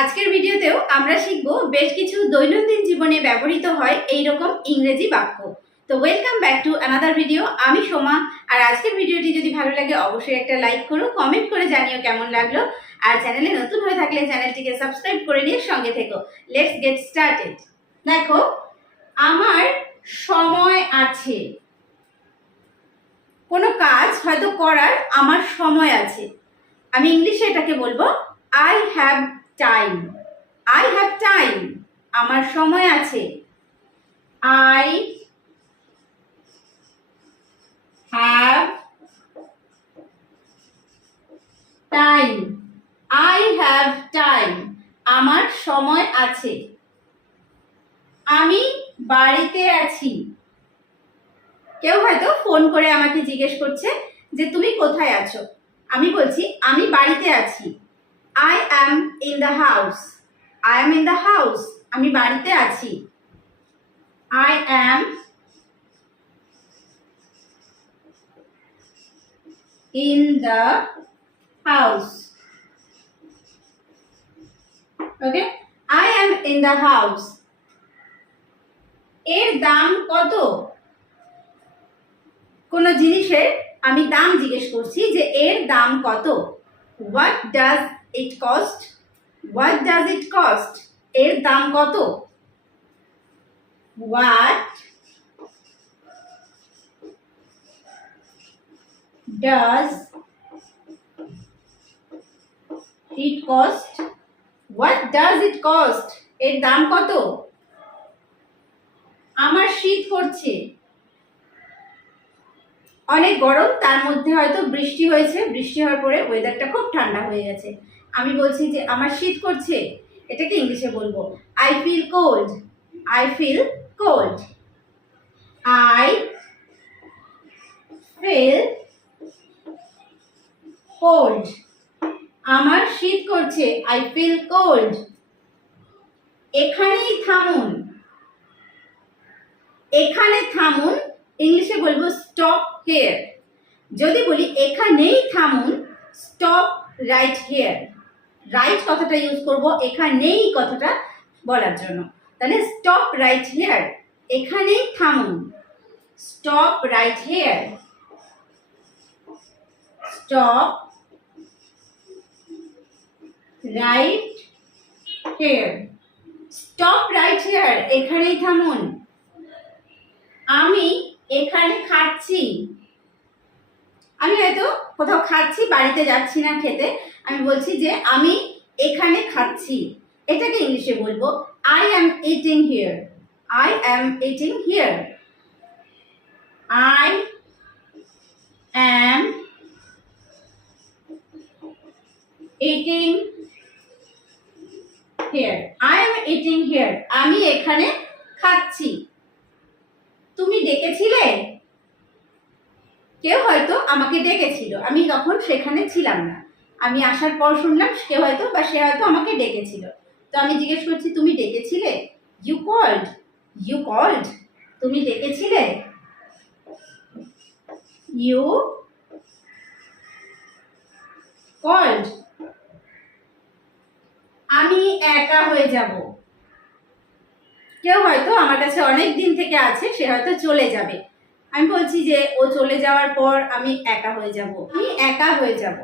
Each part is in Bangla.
আজকের ভিডিওতেও আমরা শিখব বেশ কিছু দৈনন্দিন জীবনে ব্যবহৃত হয় এই রকম ইংরেজি বাক্য। তো welcome back to another video. আমি সোমা। আর আজকের ভিডিওটি যদি ভালো লাগে অবশ্যই একটা লাইক করো, কমেন্ট করে জানিও কেমন লাগলো। আর চ্যানেলে নতুন হয়ে থাকলে চ্যানেলটিকে সাবস্ক্রাইব করে নিয়ে সঙ্গে থেকো। Let's get started. দেখো, আমার সময় আছে। কোনো কাজ হয়তো করার আমার সময় আছে। আমি ইংলিশে এটাকে বলবো I have time. I have time, আমার সময় আছে। I have time. I have time, আমার সময় আছে। আমি বাড়িতে আছি। কেউ হয়তো ফোন করে আমাকে জিজ্ঞেস করছে যে তুমি কোথায় আছো। আমি বলছি আমি বাড়িতে আছি। I am in the house. I am in the house. আমি বাড়িতে আছি। I am in the house. Okay? I am in the house. এর দাম কত? কোন জিনিসের আমি দাম জিজ্ঞেস করছি যে এর দাম কত। What does it cost? What does it cost? এর দাম কত? What does it cost? What does it cost? এর দাম কত? আমার শীত করছে। অনেক গরম, তার মধ্যে হয়তো বৃষ্টি হয়েছে, বৃষ্টি হওয়ার পরে ওয়েদারটা খুব ঠান্ডা হয়ে গেছে। আমি বলছি যে আমার শীত করছে, এটাকে ইংলিশে বলবো I feel cold. I feel cold. I feel cold, আমার শীত করছে। I feel cold. এখানেই থামুন। এখানে থামুন, ইংলিশে বলবো স্টপ হিয়ার। যদি বলি এখানেই থামুন, স্টপ রাইট হিয়ার। রাইট কথাটা ইউজ করব এখানেই কথাটা বলার জন্য। তাহলে স্টপ রাইট হিয়ার, এখানেই থামুন। Stop right here. Stop right here. Stop right here, এখানেই থামুন। আমি এখানে খাচ্ছি। আমি হয়তো কোথাও খাচ্ছি, বাড়িতে যাচ্ছি না খেতে। আমি বলছি যে আমি এখানে খাচ্ছি। এটাকে ইংলিশে বলবো I am eating here. I am eating here. I am eating here. I am eating here, আমি এখানে খাচ্ছি। তুমি ডেকেছিলে? কেউ হয়তো আমাকে ডেকেছিল, আমি তখন সেখানে ছিলাম না। আমি আসার পর শুনলাম কেউ হয়তো বা সে হয়তো আমাকে ডেকেছিল। তো আমি জিজ্ঞেস করছি তুমি ডেকেছিলে? You called. ইউ কল্ড, তুমি ডেকেছিলে। You called. আমি একা হয়ে যাব। কেউ হয়তো আমার কাছে অনেক দিন থেকে আছে, সে হয়তো চলে যাবে। আমি বলছি যে ও চলে যাওয়ার পর আমি একা হয়ে যাব। আমি একা হয়ে যাব।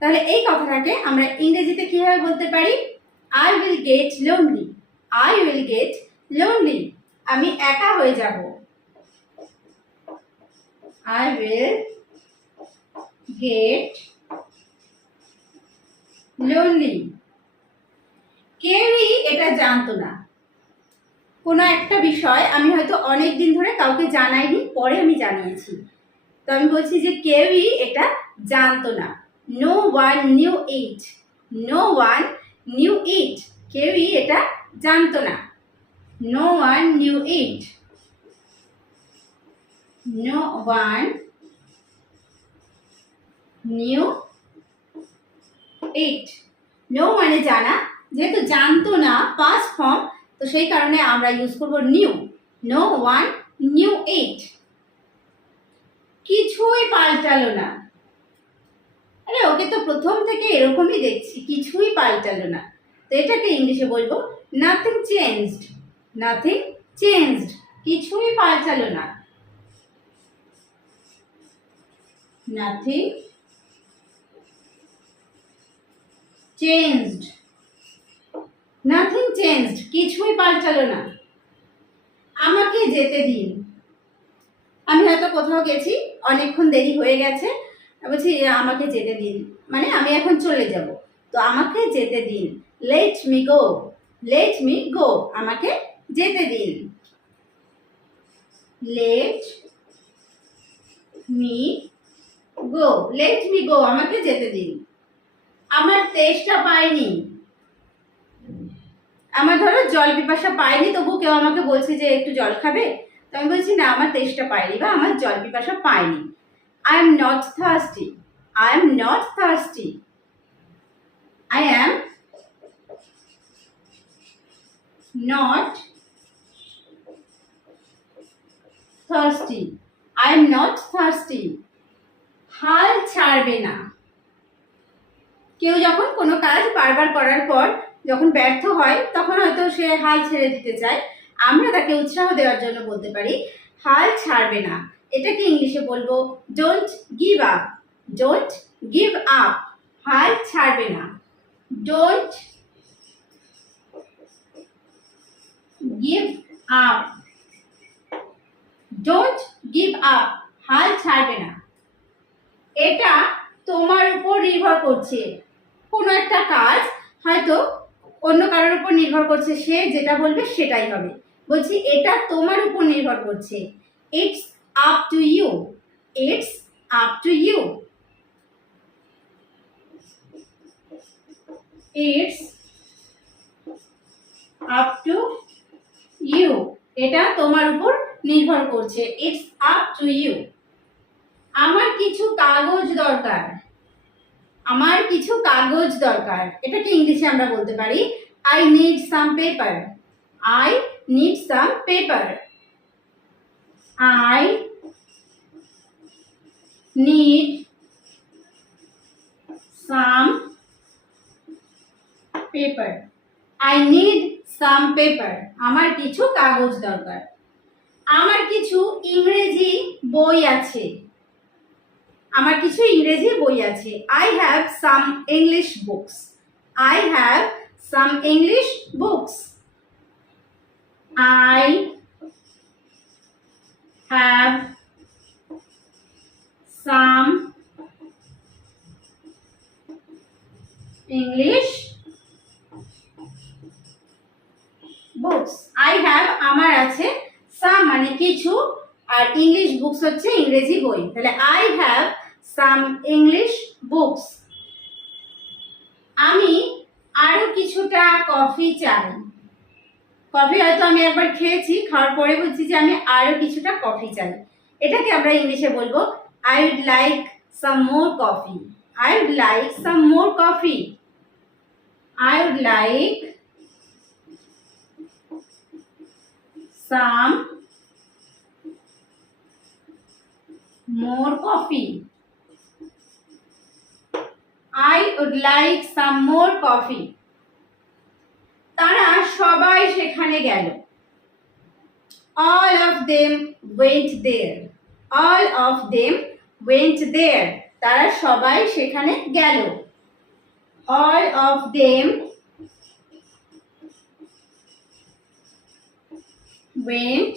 তাহলে এই কথাটাকে আমরা ইংরেজিতে কিভাবে বলতে পারি? I will get lonely. I will get lonely, আমি একা হয়ে যাব। I will get lonely. কেউই এটা জানতো না। কোনো একটা বিষয় আমি হয়তো অনেক দিন ধরে কাউকে জানাইনি, পরে আমি জানিয়েছি। তো আমি বলছি যে কেউই এটা জানতো না। No one knew it. No one knew it, কেউই এটা জানতো না। No one knew it. No one knew it. No মানে জানা, যেহেতু জানতো না পাস্ট ফর্ম, তো সেই কারণে আমরা ইউজ করব new. No one knew it. কিছুই পাল্টালো না। আরে ওকে তো প্রথম থেকে এরকমই দেখছি, কিছুই পাল্টালো না। তো এটাকে ইংলিশে বলবো নাথিং চেঞ্জড। নাথিং চেঞ্জড, কিছুই পাল্টালো না। নাথিং চেঞ্জড, নাথিং চেঞ্জড, কিছুই পাল্টালো না। আমাকে যেতে দিন। আমি হয়তো কোথাও গেছি, অনেকক্ষণ দেরি হয়ে গেছে, বলছি আমাকে যেতে দিন, মানে আমি এখন চলে যাব, তো আমাকে যেতে দিন। Let me go, let me go, আমাকে যেতে দিন। Let me go, let me go, আমাকে যেতে দিন। আমার তেষ্টা পায়নি। আমার ধরো জল পিপাসা পায়নি, তবু কেউ আমাকে বলছে যে একটু জল খাবে, তো আমি বলছি না আমার তেষ্টা পায়নি বা আমার জল পিপাসা পায়নি। I am not thirsty. I am not thirsty. I am not thirsty. I am not thirsty. হাল ছাড়বে না। কেউ যখন কোনো কাজ বারবার করার পর যখন ব্যর্থ হয় তখন হয়তো সে হাল ছেড়ে দিতে চায়, আমরা তাকে উৎসাহ দেওয়ার জন্য বলতে পারি হাল ছাড়বে না। এটাকে ইংলিশে বলবো don't give up. Don't give up, হাল ছাড়বে না। Don't give up, don't give up, হাল ছাড়বে না। এটা তোমার উপর নির্ভর করছে। কোনো একটা কাজ হয়তো অন্য কারোর উপর নির্ভর করছে, সে যেটা বলবে সেটাই হবে। বলছি এটা তোমার উপর নির্ভর করছে। It's up to you, it's up to you, it's up to you, এটা তোমার উপর নির্ভর করছে। It's up to you. আমার কিছু কাগজ দরকার। আমার কিছু কাগজ দরকার, এটাকে ইংলিশে আমরা বলতে পারি I need some paper. I need some paper. I need some paper. I need some paper, আমার কিছু কাগজ দরকার। আমার কিছু ইংরেজি বই আছে। আমার কিছু ইংরেজি বই আছে। I have some English books. I have some English books. I have some English books. I have আমার আছে, some মানে কিছু, আর ইংলিশ বুকস হচ্ছে ইংরেজি বই, তাহলে I have some English books. আমি আরো কিছুটা কফি চাই। কফি হয়তো আমি একবার খেয়েছি, খাওয়ার পরে বলছি যে আমি আরো কিছুটা কফি চাই। এটাকে আমরা ইংলিশে বলবো I would like some more coffee. I would like some more coffee. I would like some more coffee. I would like some more coffee. তারা সবাই সেখানে গেল। All of them went there. All of them went there. তারা সবাই সেখানে গেল। All of them went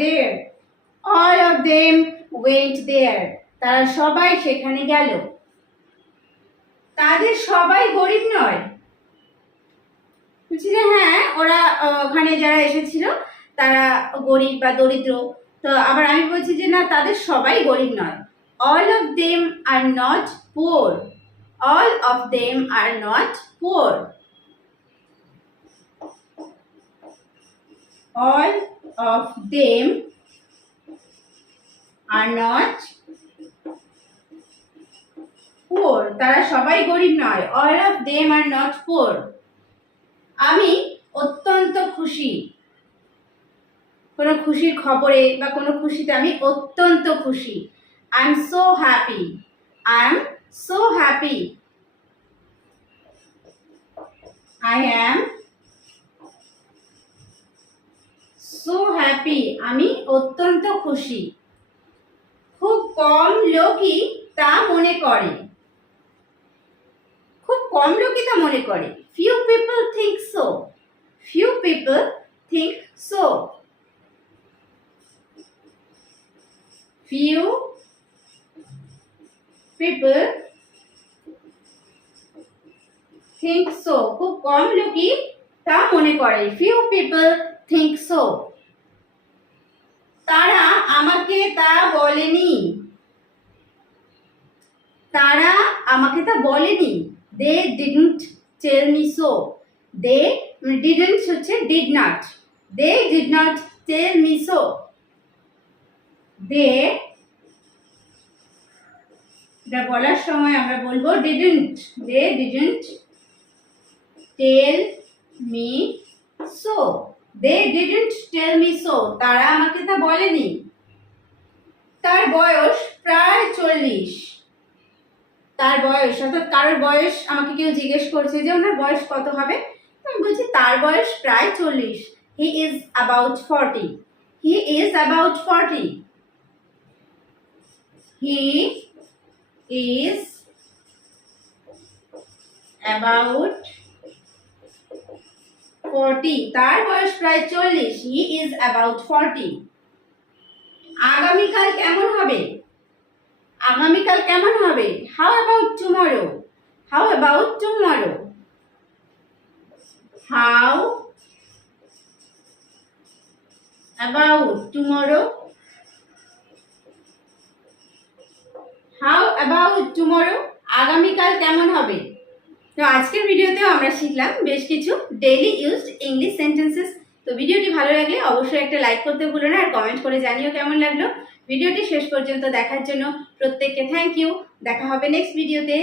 there. All of them went there. তারা সবাই সেখানে গেল। তাদের সবাই গরিব নয়। বলছি যে হ্যাঁ, ওরা ওখানে যারা এসেছিল তারা গরিব বা দরিদ্র। তো আবার আমি বলছি যে না, তাদের সবাই গরিব নয়। All of them are not poor. All of them are not poor. All of them are not poor. তারা সবাই গরিব নয়। All of them are not poor. আমি অত্যন্ত খুশি। কোনো খুশির খবরে বা কোনো খুশিতে আমি অত্যন্ত খুশি। I am so happy. I am so happy. I am so happy, আমি অত্যন্ত খুশি। খুব কম লোকই তা মনে করে, খুব কম লোকই তা মনে করে। Few people think so, few people think so, few people think so, খুব কম লোকই তা মনে করে। Few people think so. তারা আমাকে তা বলেনি, তারা আমাকে তা বলেনি। They didn't tell me so, they didn't হচ্ছে did not, they did not tell me so. They এটা বলার সময় আমরা বলবো didn't, they didn't tell me so, they didn't tell me so, তারা আমাকে তা বলেনি। তার বয়স প্রায় 40, তার বয়স অর্থাৎ কারোর বয়স আমাকে কেউ জিজ্ঞেস করছে যে ওনার বয়স কত হবে, তো আমি বলছি তার বয়স প্রায় 40, he is about 40, he is about 40, he is about 40, তার বয়স প্রায় 40, হি ইজ অ্যাবাউট 40। আগামীকাল কেমন হবে, আগামীকাল কেমন হবে, how about tomorrow, how about tomorrow, how about tomorrow, how about tomorrow, আগামীকাল কেমন হবে। তো আজকের ভিডিওতেও আমরা শিখলাম বেশ কিছু ডেইলি ইউজড ইংলিশ সেন্টেন্সেস। তো ভিডিওটি ভালো লাগলে অবশ্যই একটা লাইক করতে ভুলো না, আর কমেন্ট করে জানিও কেমন লাগলো। ভিডিওটি শেষ পর্যন্ত দেখার জন্য প্রত্যেককে থ্যাংক ইউ। দেখা হবে নেক্সট ভিডিওতে।